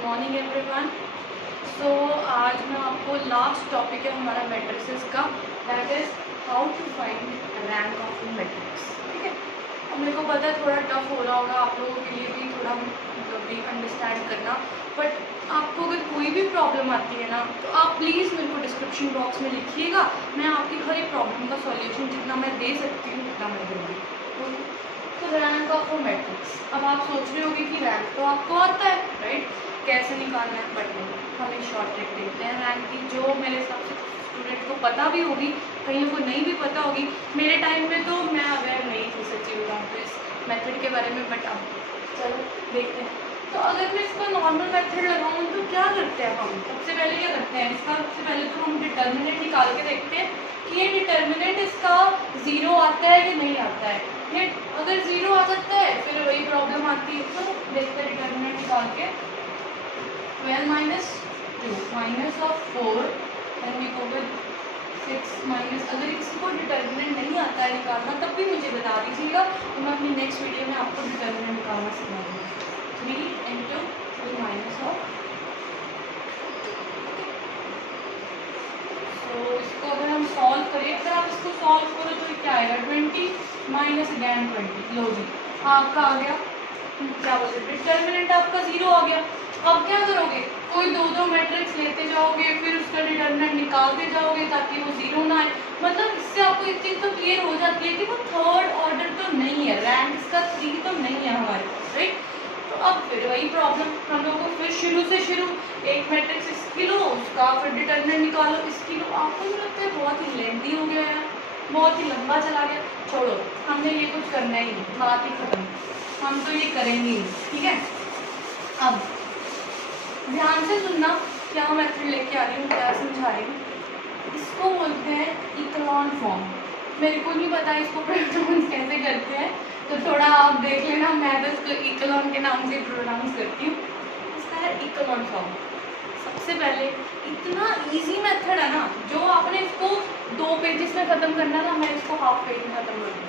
Good morning everyone. सो आज मैं आपको लास्ट टॉपिक है हमारा मैट्रिसेस का, that is how to find rank of matrix. ठीक है, अब मेरे को पता है थोड़ा टफ हो रहा होगा आप लोगों के लिए भी, थोड़ा मतलब भी अंडरस्टैंड करना, बट आपको अगर कोई भी प्रॉब्लम आती है ना तो आप प्लीज़ मेरे को डिस्क्रिप्शन बॉक्स में लिखिएगा। मैं आपकी हर एक प्रॉब्लम का सॉल्यूशन जितना मैं दे सकती हूँ उतना मैं दूँगी। तो रैंक ऑफ मैट्रिक्स, अब आप सोच रहे होंगे कि रैंक तो आपको आता है, राइट, कैसे निकालना है, बट नहीं, हम एक शॉर्ट ट्रिक देखते हैं रैंक की, जो मेरे हिसाब से स्टूडेंट को पता भी होगी, कईयों को नहीं भी पता होगी। मेरे टाइम में तो मैं अवेयर नहीं थी सच्ची बताऊँ तो इस मेथड के बारे में, बट अब चलो देखते हैं। तो अगर मैं इसका नॉर्मल मेथड लगाऊँ तो क्या करते हैं हम, सबसे पहले क्या करते हैं, इसका सबसे पहले तो हम डिटर्मिनेंट निकाल के देखते हैं कि ये डिटर्मिनेंट इसका ज़ीरो आता है कि नहीं आता है। ये अगर ज़ीरो आ सकता है फिर वही प्रॉब्लम आती है। तो देखते हैं डिटर्मिनेंट निकाल के, 12 minus 2 minus of 4 and we go with 6 minus, अगर इसको डिटर्मिनेंट नहीं आता है निकालना तब भी मुझे बता दीजिएगा, तो मैं अपनी नेक्स्ट वीडियो में आपको डिटर्मिनेंट निकालना सिखा दूँगी। 3 इंटू 2 माइनस ऑफ, तो इसको अगर हम सॉल्व करें, अगर आप इसको सॉल्व करो तो क्या आएगा, 20 माइनस अगैन 20, लो जी आपका आ गया, क्या बोलते हैं, डिटर्मिनेंट आपका ज़ीरो आ गया। अब क्या करोगे, कोई दो मैट्रिक्स लेते जाओगे फिर उसका डिटर्मिनेंट निकालते जाओगे ताकि वो ज़ीरो ना आए। मतलब इससे आपको एक चीज़ तो क्लियर हो जाती है कि वो थर्ड ऑर्डर तो नहीं है, रैंक इसका 3 तो नहीं है हमारे पास, राइट। तो अब फिर वही प्रॉब्लम हम लोग को, फिर शुरू एक मैट्रिक्स इसकी लो, उसका फिर डिटर्मिनेंट निकालो इसकी लो। आपको नहीं लगता है बहुत ही लेंथी हो गया है, बहुत ही लंबा चला गया, छोड़ो, हमने ये कुछ करना ही नहीं, बात ही खत्म, हम तो ये करेंगे ही, ठीक है। अब ध्यान से सुनना क्या मेथड लेके आ रही हूँ, क्या समझा रही हूँ। इसको बोलते हैं इक्लॉन फॉर्म। मेरे को नहीं पता इसको प्रोनाउंस कैसे करते हैं, तो थोड़ा आप देख लेना, मैं तो इसको इक्लॉन के नाम से प्रोनाउंस करती हूँ। इसका है इक्लॉन फॉर्म। सबसे पहले इतना इजी मेथड है ना, जो आपने इसको 2 पेजेस में ख़त्म करना ना, मैं इसको हाफ पेज में ख़त्म कर दूँगी।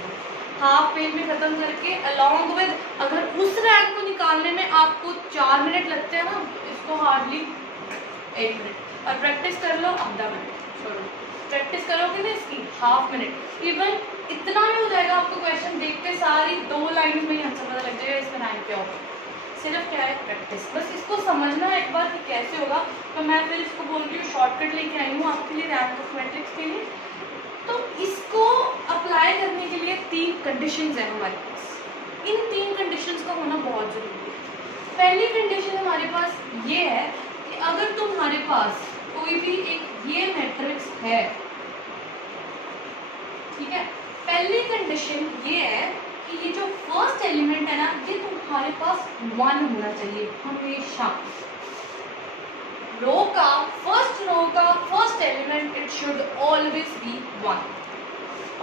हाफ पेज में ख़त्म करके अलॉन्ग विद, अगर उस रैंक को निकालने में आपको 4 मिनट लगते हैं ना, तो इसको हार्डली 1 मिनट, और प्रैक्टिस कर लो आधा मिनट, छोड़ो, प्रैक्टिस करोगे ना इसकी हाफ मिनट, इवन इतना भी हो जाएगा, आपको क्वेश्चन देखते सारी 2 लाइन में ही आंसर पता लग जाएगा इसका रैंक क्या होगा। सिर्फ क्या है, प्रैक्टिस, बस इसको समझना है एक बार कि कैसे होगा। तो मैं फिर इसको बोल रही हूँ शॉर्टकट लेके आई हूँ आपके लिए रैंक ऑफ मैट्रिक्स के लिए। तो इसको अप्लाई करने के लिए 3 कंडीशंस हैं हमारे पास। इन 3 कंडीशंस का होना बहुत ज़रूरी है। पहली कंडीशन हमारे पास ये है कि अगर तुम्हारे पास कोई भी एक ये मैट्रिक्स है, ठीक है, पहली कंडीशन ये है कि ये जो फर्स्ट एलिमेंट है ना, ये तुम्हारे पास 1 होना चाहिए हमेशा। रो का first element it should always B 1।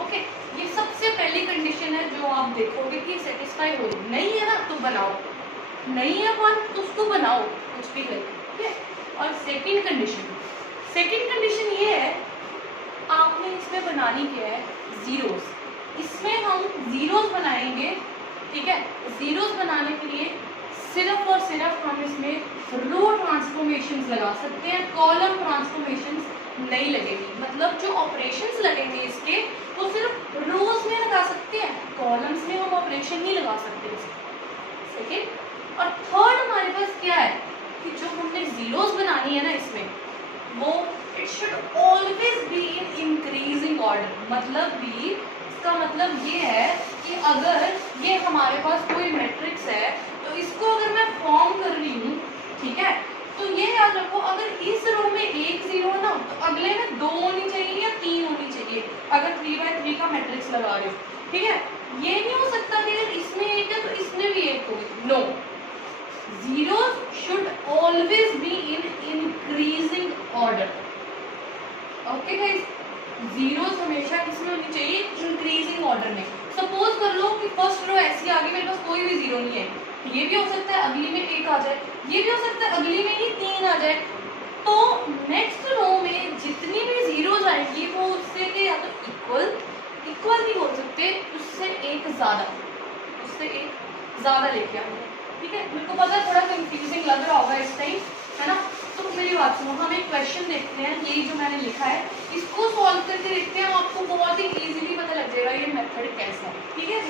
Okay, ये सबसे पहली कंडीशन है जो आप देखोगे कि सेटिस्फाई हो। नहीं है ना तो बनाओ, नहीं है 1 तो उसको बनाओ, कुछ भी करके, ठीक है। और सेकंड कंडीशन ये है, आपने इसमें बनानी क्या है, जीरोस। इसमें हम जीरोस बनाएंगे, ठीक है। जीरोस बनाने के लिए सिर्फ और सिर्फ हम इसमें रो ट्रांसफॉर्मेशंस लगा सकते हैं, कॉलम ट्रांसफॉर्मेशंस नहीं लगेगी। मतलब जो ऑपरेशंस लगेंगे इसके वो सिर्फ रोज में लगा सकते हैं, कॉलम्स में हम ऑपरेशन नहीं लगा सकते इसके। सेकेंड और थर्ड हमारे पास क्या है कि जो हमने जीरोस बनानी है ना इसमें, वो it should always be in increasing order. मतलब भी इसका मतलब ये है कि अगर ये हमारे पास कोई मैट्रिक्स है तो इसको अगर मैं फॉर्म कर रही हूँ, ठीक है, तो ये याद रखो, अगर इस रो में 1 0 ना तो अगले में 2 होनी चाहिए या 3 होनी चाहिए, अगर 3x3 का मैट्रिक्स लगा रहे हो, ठीक है। ये नहीं हो सकता कि अगर इसमें 1 है तो इसमें भी 1 होगी, no, zeros should always be in increasing order. Okay guys, zeros हमेशा किसमें होनी चाहिए, इंक्रीजिंग ऑर्डर में। सपोज कर लो कि फर्स्ट रो ऐसी आ गई, मेरे पास कोई भी जीरो नहीं है, ये भी हो सकता है अगली में 1 आ जाए, ये भी हो सकता है अगली में ही 3 आ जाए, तो नेक्स्ट रो में जितनी भी जीरोस आएंगी वो उससे के या तो इक्वल नहीं बोल सकते, उससे एक ज़्यादा लेके आएंगे, ठीक है। मेरे को पता है थोड़ा कंफ्यूजिंग लग रहा होगा इस टाइम, सुनो, हम एक क्वेश्चन देखते हैं, यही जो मैंने लिखा है इसको सॉल्व करके देखते हैं, आपको बहुत ही इजीली पता लग जाएगा ये मेथड कैसा है, ठीक है।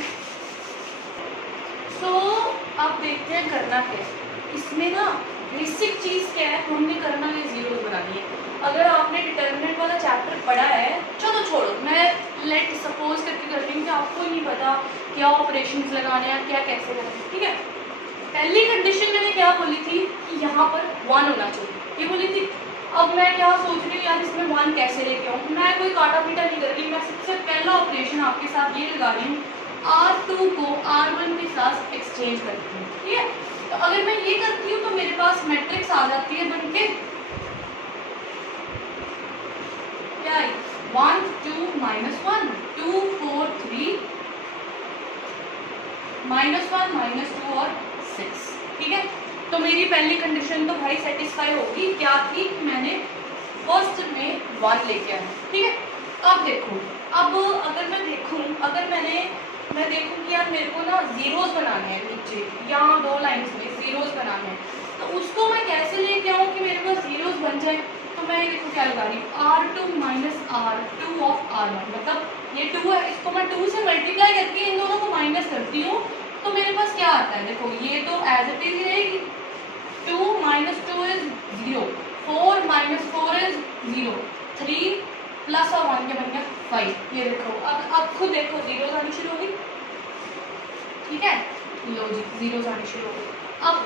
सो अब देखते हैं करना क्या है इसमें ना। बेसिक चीज़ क्या है, हमने करना है जीरोस बनानी है। अगर आपने डिटर्मिनेंट वाला चैप्टर पढ़ा है, चलो छोड़ो, मैं लेट सपोज करके कर रही हूँ कि आपको नहीं पता क्या ऑपरेशंस लगाने हैं, क्या कैसे करना है, ठीक है। पहली कंडीशन मैंने क्या बोली थी कि यहाँ पर 1 होना चाहिए, ये बोली थी। अब मैं क्या सोच रही हूँ यार, इसमें 1 कैसे लेके आऊँ। मैं कोई काटा पीटा नहीं कर रही, मैं सबसे पहला ऑपरेशन आपके साथ ये लगा रही हूँ, R2 को R1 के साथ एक्सचेंज करती हूँ, ठीक है। तो अगर मैं ये करती हूँ तो मेरे पास मैट्रिक्स आ जाती है बनके क्या है, 1 2 -1 2 4 3 -1 -2 और 6, ठीक है। तो मेरी पहली कंडीशन तो भाई सेटिस्फाई होगी, क्या थी, मैंने फर्स्ट में 1 लेके आया, ठीक है। अब देखो, अब अगर मैं देखूं, अगर मैं देखूं कि यार मेरे को ना जीरोस बनाने हैं नीचे, यहाँ 2 लाइन्स में जीरोस बनाने हैं, तो उसको मैं कैसे लेके आऊँ कि मेरे पास जीरोस बन जाए। तो मैं देखो क्या लगा रही हूँ, R2 - R2 ऑफ R1, मतलब ये 2 है, इसको मैं 2 से मल्टीप्लाई करके इन दोनों को माइनस करती हूँ, तो मेरे पास क्या आता है, देखो ये तो एज इट इज रहेगी, 2 - 2 इज 0, 4 - 4 इज 0, 3 प्लस और 1 के बन गया 5। ये देखो, अब खुद देखो जीरो आनी शुरू होगी, ठीक है, लो जी जीरो आनी शुरू होगी। अब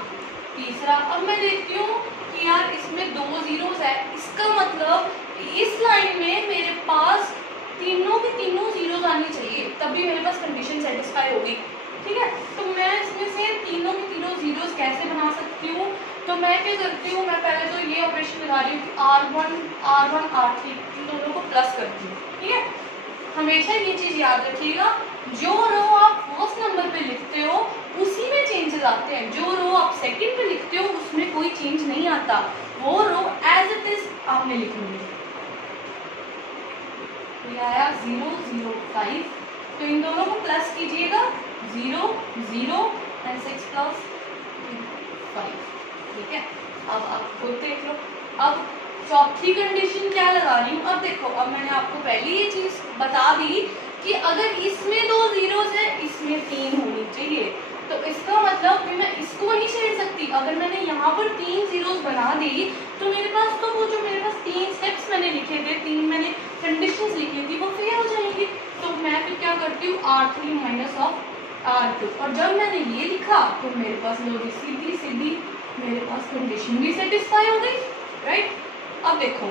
तीसरा, अब मैं देखती हूँ कि यार इसमें 2 जीरोस है, इसका मतलब इस लाइन में मेरे पास तीनों की तीनों जीरोस आनी चाहिए, तभी मेरे पास कंडीशन सेटिस्फाई होगी, ठीक है। तो मैं इसमें से तीनों की तीनों जीरोस कैसे बना सकती हूँ, तो मैं क्या करती हूँ, मैं पहले तो ये ऑपरेशन लगा रही हूँ कि R1 R3 इन दोनों को प्लस करती हूँ, ठीक है। हमेशा ये चीज़ याद रखिएगा, जो रो आप फर्स्ट नंबर पे लिखते हो उसी में चेंजेस आते हैं, जो रो आप सेकंड पे लिखते हो उसमें कोई चेंज नहीं आता, वो रो एज इट इज आपने लिखनी है। ये आया 0 0 5, तो इन दोनों को प्लस कीजिएगा, 0 0 एंड 6 प्लस 5, ठीक है। अब आप खुद देख लो। अब चौथी कंडीशन क्या लगा रही हूँ, अब देखो, अब मैंने आपको पहले ये चीज बता दी कि अगर इसमें 2 जीरोस है, इसमें 3 होनी चाहिए, तो इसका मतलब भी मैं इसको नहीं छेड़ सकती। अगर मैंने यहाँ पर 3 जीरोस बना दी तो मेरे पास तो वो जो मेरे पास 3 स्टेप्स मैंने लिखे थे, 3 मैंने कंडीशंस लिखी थी, वो फेल हो जाएंगी। तो मैं फिर क्या करती हूँ, R3 माइनस ऑफ R2, और जब मैंने ये लिखा तो मेरे पास लॉजिक सीधी सीधी मेरे पास कंडीशन भी सेटिस्फाई हो गई, राइट। अब देखो,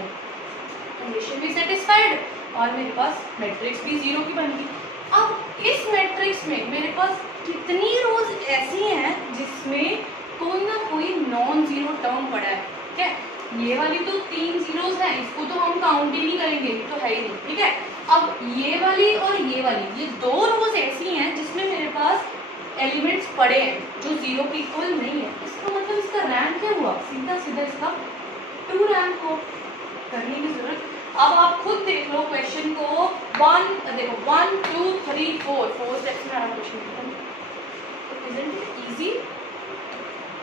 कंडीशन भी सेटिस्फाइड और मेरे पास मैट्रिक्स भी 0 की बन गई। अब इस मैट्रिक्स में मेरे पास कितनी रोज ऐसी हैं जिसमें कोई ना कोई नॉन जीरो टर्म पड़ा है, ठीक है। ये वाली तो 3 जीरोस हैं, इसको तो हम काउंट ही नहीं करेंगे, ये तो है ही नहीं, ठीक है। अब ये वाली और ये वाली, ये 2 रोज ऐसी हैं जिसमें मेरे पास एलिमेंट्स पड़े हैं जो 0 के इक्वल नहीं है। इसका मतलब इसका रैंक क्या हुआ, सीधा सीधा इसका 2 रैंक को करने की जरूरत। अब आप खुद देख लो क्वेश्चन को, 1 देखो 1 2 3 4 स्टेप्स में हमारा क्वेश्चन खत्म। Isn't it easy,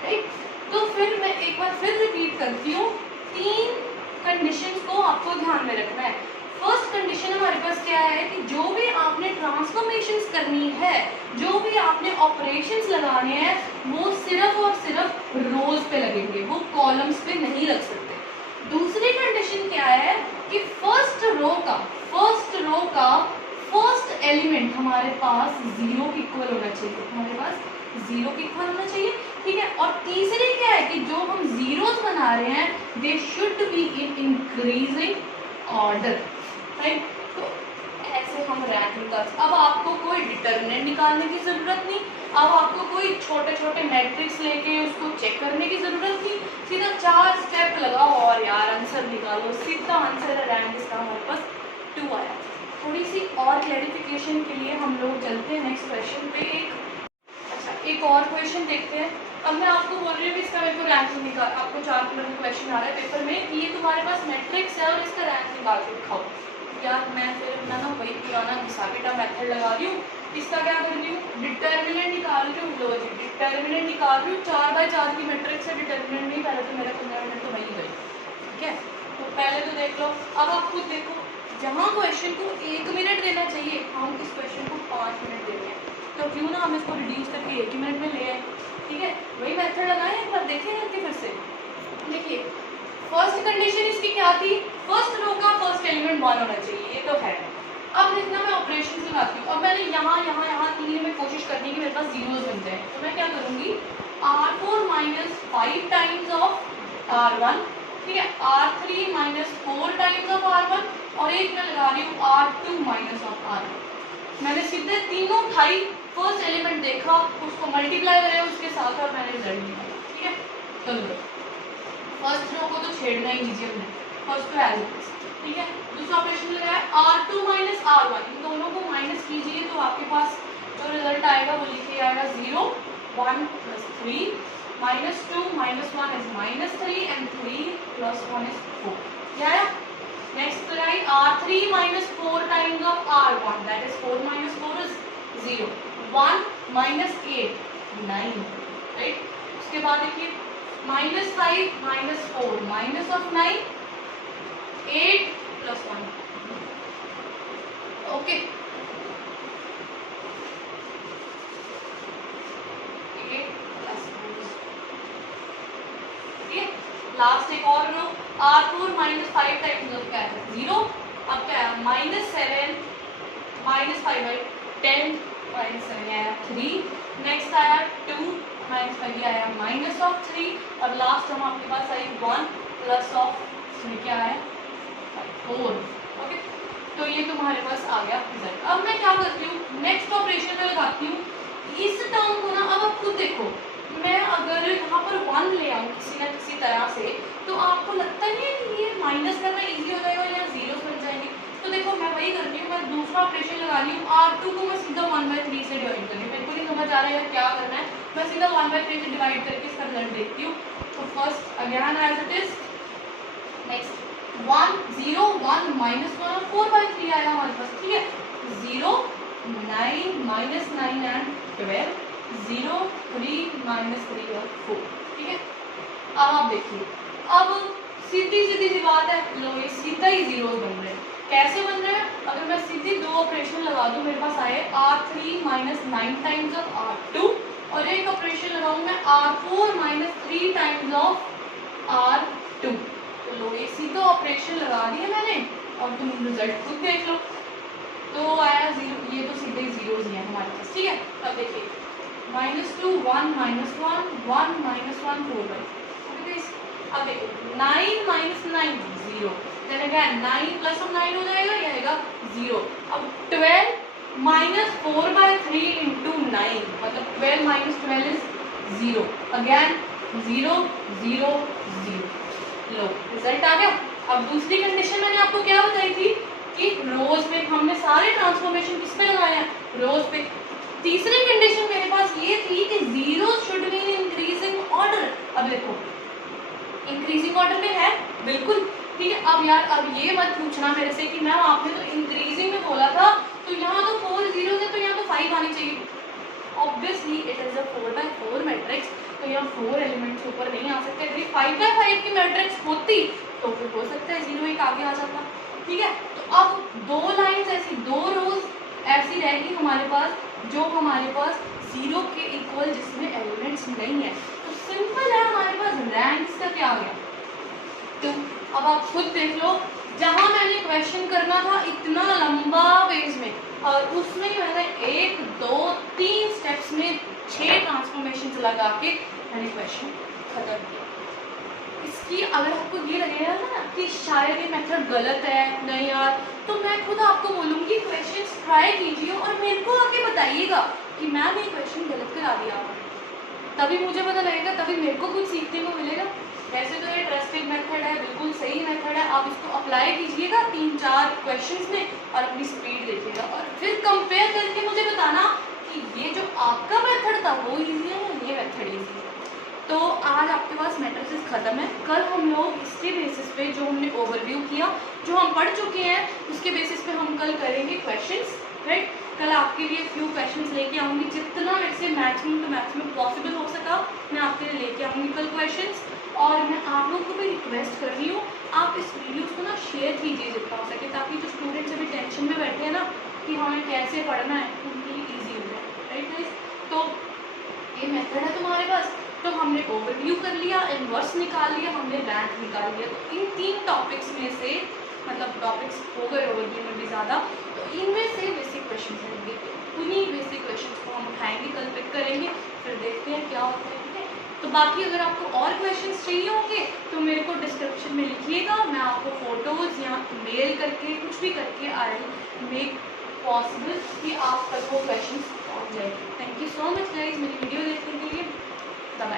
right. तो फिर मैं एक बार फिर रिपीट करती हूँ, 3 कंडीशंस को आपको ध्यान में रखना है। फर्स्ट कंडीशन हमारे पास क्या है कि जो भी आपने ट्रांसफॉर्मेशंस करनी है, जो भी आपने ऑपरेशंस लगाने हैं, वो सिर्फ और सिर्फ रोज पे लगेंगे, वो कॉलम्स पे नहीं लग सकते। दूसरी कंडीशन क्या है कि फर्स्ट रो का फर्स्ट एलिमेंट हमारे पास 0 के इक्वल होना चाहिए, हमारे पास 0 के इक्वल होना चाहिए, ठीक है। और तीसरी क्या है कि जो हम जीरोस बना रहे हैं they should be in increasing order, right. तो ऐसे हम रैंक निकाल। अब आपको कोई डिटर्मिनेंट निकालने की जरूरत नहीं, अब आपको कोई छोटे छोटे मैट्रिक्स लेके उसको चेक करने की जरूरत नहीं, सीधा 4 स्टेप लगाओ और यार आंसर निकालो, सीधा आंसर है रैंक इसका हमारे पास 2 आया। थोड़ी सी और क्लैरिफिकेशन के लिए हम लोग चलते हैं नेक्स्ट क्वेश्चन पे। एक और क्वेश्चन देखते हैं। अब मैं आपको बोल रही हूँ कि इसका मेरे को रैंक निकाल, आपको 4 नंबर का क्वेश्चन आ रहा है पेपर में, ये तुम्हारे पास मैट्रिक्स है और इसका रैंक निकाल के दिखाओ। यार मैं फिर अपना ना वही पुराना घिसा-पिटा मेथड लगा रही हूँ। इसका क्या कर रही हूँ, डिटर्मिनेंट निकाल रही हूँ, लो जी डिटर्मिनेंट निकाल रही हूँ, 4 बाय 4 की मैट्रिक्स है, डिटर्मिनेंट नहीं, पहले तो मेरा 15 मिनट तो वही गई, ठीक पहले तो देख लो। अब आप खुद देखो, जहाँ क्वेश्चन को 1 मिनट देना चाहिए हम इस क्वेश्चन को 5 मिनट दे रहे हैं, तो क्यों ना हम इसको रिड्यूस करके 1 ही मिनट में ले आए। ठीक है, वही मेथड लगाएं, एक बार देखें करके फिर से। देखिए फर्स्ट कंडीशन इसकी क्या थी, फर्स्ट रो का फर्स्ट एलिमेंट 1 होना चाहिए, ये तो है। अब देखना मैं ऑपरेशन लगाती हूँ। अब मैंने यहाँ तीन में कोशिश करनी है कि मेरे पास जीरोस बन जाए, तो मैं क्या करूँगी, R4 minus 5 times of R1, ठीक है, R3 minus 4 times of R1, और एक मैं लगा रही हूँ R2 माइनस ऑफ R1। मैंने सीधे तीनों उठाई, फर्स्ट एलिमेंट देखा, उसको मल्टीप्लाई करें उसके साथ और मैंने रिजल्ट निकाला। ठीक है, चलो फर्स्ट रो को तो छेड़ना ही लीजिए हमने, फर्स्ट तो एज इट इज। ठीक है, दूसरा ऑपरेशन लगाया R2 माइनस R1, इन दोनों को माइनस कीजिए तो आपके पास जो रिजल्ट आएगा वो लिखे आएगा 0, 1 plus 3 minus 2 minus 1 is minus 3 and 3 plus 1 is 4। क्या आया? नेक्स्ट लगाई R3 minus 4 times of R1, that is 4 minus 4 is 0, 1 minus 8 9, right. उसके बाद देखिए minus 5 minus 4 minus of 9 8 plus 1, okay, 8 plus 1। ठीक है, लास्ट एक और रो R4 माइनस 5 टाइम्स ऑफ क्या है 0, अब क्या है माइनस 7 माइनस 5 बाई 10 माइनस 7 आया 3, नेक्स्ट आया 2 माइनस 5 आया माइनस ऑफ 3, और लास्ट हम आपके पास आई 1 प्लस ऑफ 3 क्या आया 4। ओके, तो ये तुम्हारे पास आ गया रिजल्ट। अब मैं क्या करती हूँ, नेक्स्ट ऑपरेशन में लगाती हूँ इस टर्म को ना। अब आप खुद देखो, मैं अगर यहाँ पर 1 ले आऊँ किसी न किसी तरह से, तो आपको लगता नहीं है कि ये माइनस करना इजी हो जाएगा या जीरो बन जाएंगे। तो देखो मैं वही करती हूँ, मैं दूसरा ऑपरेशन लगा रही हूँ, R2 को मैं सीधा 1/3 से डिवाइड करूँ। मेरे को नहीं समझ आ रहा है क्या करना है, मैं सीधा 1/3 से डिवाइड करके इसका रिजल्ट देखती हूँ। तो first again as it is, next 1 0 1 माइनस 1 और 4/3 आया हमारे पास। ठीक है, 0 9 माइनस 9 एंड 12, 0 3 माइनस 3 और 4। ठीक है, अब आप देखिए, अब सीधी सीधी सी बात है, लो ये सीधा ही जीरो बन रहे हैं। कैसे बन रहे हैं, अगर मैं सीधी दो ऑपरेशन लगा दूं, मेरे पास आए R3 minus 9 times of R2, और एक ऑपरेशन लगाऊं मैं R4 minus 3 times of R2। तो लो ये सीधा ऑपरेशन लगा दिए मैंने, और तुम रिजल्ट खुद देख लो। तो आया 0, ये तो सीधे जीरोज ही है हमारे पास। ठीक है, अब देखिए -2 1 माइनस 1 1 माइनस 1 4/3। अब देखो 9 माइनस 9 0, देन अगेन 9 प्लस 9 हो जाएगा, ये आएगा 0। अब 12 माइनस 4/3 इंटू 9, मतलब 12 माइनस 12 इज 0, अगेन 0 0 0। लो रिजल्ट आ गया। अब दूसरी कंडीशन मैंने आपको क्या बताई थी कि रोज पे हमने सारे ट्रांसफॉर्मेशन किस पे लगाए हैं, रोज पे। तीसरी कंडीशन मेरे पास ये थी कि zero should be in increasing order. अब देखो इंक्रीजिंग ऑर्डर में है बिल्कुल। ठीक है, अब यार अब ये मत पूछना मेरे से कि मैम आपने तो इंक्रीजिंग में बोला था, तो यहाँ तो 4 जीरोस है, तो यहाँ तो 5 आनी चाहिए। Obviously it is a 4/4 matrix, तो यहाँ 4 एलिमेंट्स ऊपर नहीं आ सकते। यदि 5/5 की मैट्रिक्स होती तो फिर हो सकता है 0 एक आगे आ जाता। ठीक है, तो अब दो लाइंस ऐसी, दो रोज ऐसी रहेगी हमारे पास जो हमारे पास 0 के इक्वल जिसमें एलिमेंट्स नहीं है। तो सिंपल है, हमारे पास रैंक्स का क्या आ गया। तो अब आप खुद देख लो, जहां मैंने क्वेश्चन करना था इतना लंबा पेज में, और उसमें मैंने 1 2 3 स्टेप्स में 6 ट्रांसफॉर्मेशन लगा के मैंने क्वेश्चन खत्म किया। इसकी अगर आपको ये लगेगा ना कि शायद ये मेथड गलत है, नहीं यार, तो मैं खुद आपको बोलूँगी क्वेश्चन ट्राई कीजिए और मेरे को आके बताइएगा कि मैम ये क्वेश्चन गलत करा दिया। तभी मुझे पता लगेगा, तभी मेरे को कुछ सीखने को मिलेगा। वैसे तो ये ट्रस्टेड मेथड है, बिल्कुल सही मेथड है, आप इसको अप्लाई कीजिएगा 3-4 क्वेश्चंस में और अपनी स्पीड देखिएगा, और फिर कंपेयर करके मुझे बताना कि ये जो आपका मेथड था वो ईजी है या ये मेथड ईजी है। तो आज आपके पास मैट्रिसेस खत्म है। कल हम लोग इसके बेसिस पे जो हमने ओवरव्यू किया, जो हम पढ़ चुके हैं, उसके बेसिस पे हम कल करेंगे क्वेश्चंस। राइट, कल आपके लिए फ्यू क्वेश्चंस लेके आऊँगी, जितना मेरे से मैक्सिमम टू मैक्सिमम पॉसिबल हो सका मैं आपके लिए लेके आऊँगी कल क्वेश्चंस। और मैं आप लोगों को भी रिक्वेस्ट कर रही हूँ, आप इस वीडियोस को ना शेयर कीजिए जितना हो सके, ताकि जो स्टूडेंट्स अभी टेंशन में बैठे हैं ना कि हमें कैसे पढ़ना है, उनके लिए ईजी हो जाए, राइट गाइस। तो ये मेथड है तुम्हारे पास। तो हमने ओवरव्यू कर लिया, इन्वर्स निकाल लिया, हमने रैंक निकाल लिया। तो इन 3 टॉपिक्स में से, मतलब टॉपिक्स हो गए ओवरव्यू में भी ज़्यादा, तो इनमें से बेसिक क्वेश्चन रहेंगे। उन्हीं बेसिक क्वेश्चन को हम उठाएंगे, कल पिक करेंगे, फिर देखते हैं क्या होता है, ठीक है। तो बाकी अगर आपको और क्वेश्चंस चाहिए होंगे तो मेरे को डिस्क्रिप्शन में लिखिएगा, मैं आपको फ़ोटोज़ या मेल करके कुछ भी करके आई मेक पॉसिबल कि आप तक वो क्वेश्चंस पहुँच जाएगी। Thank you so much guys मेरी वीडियो देखने के लिए। बाय।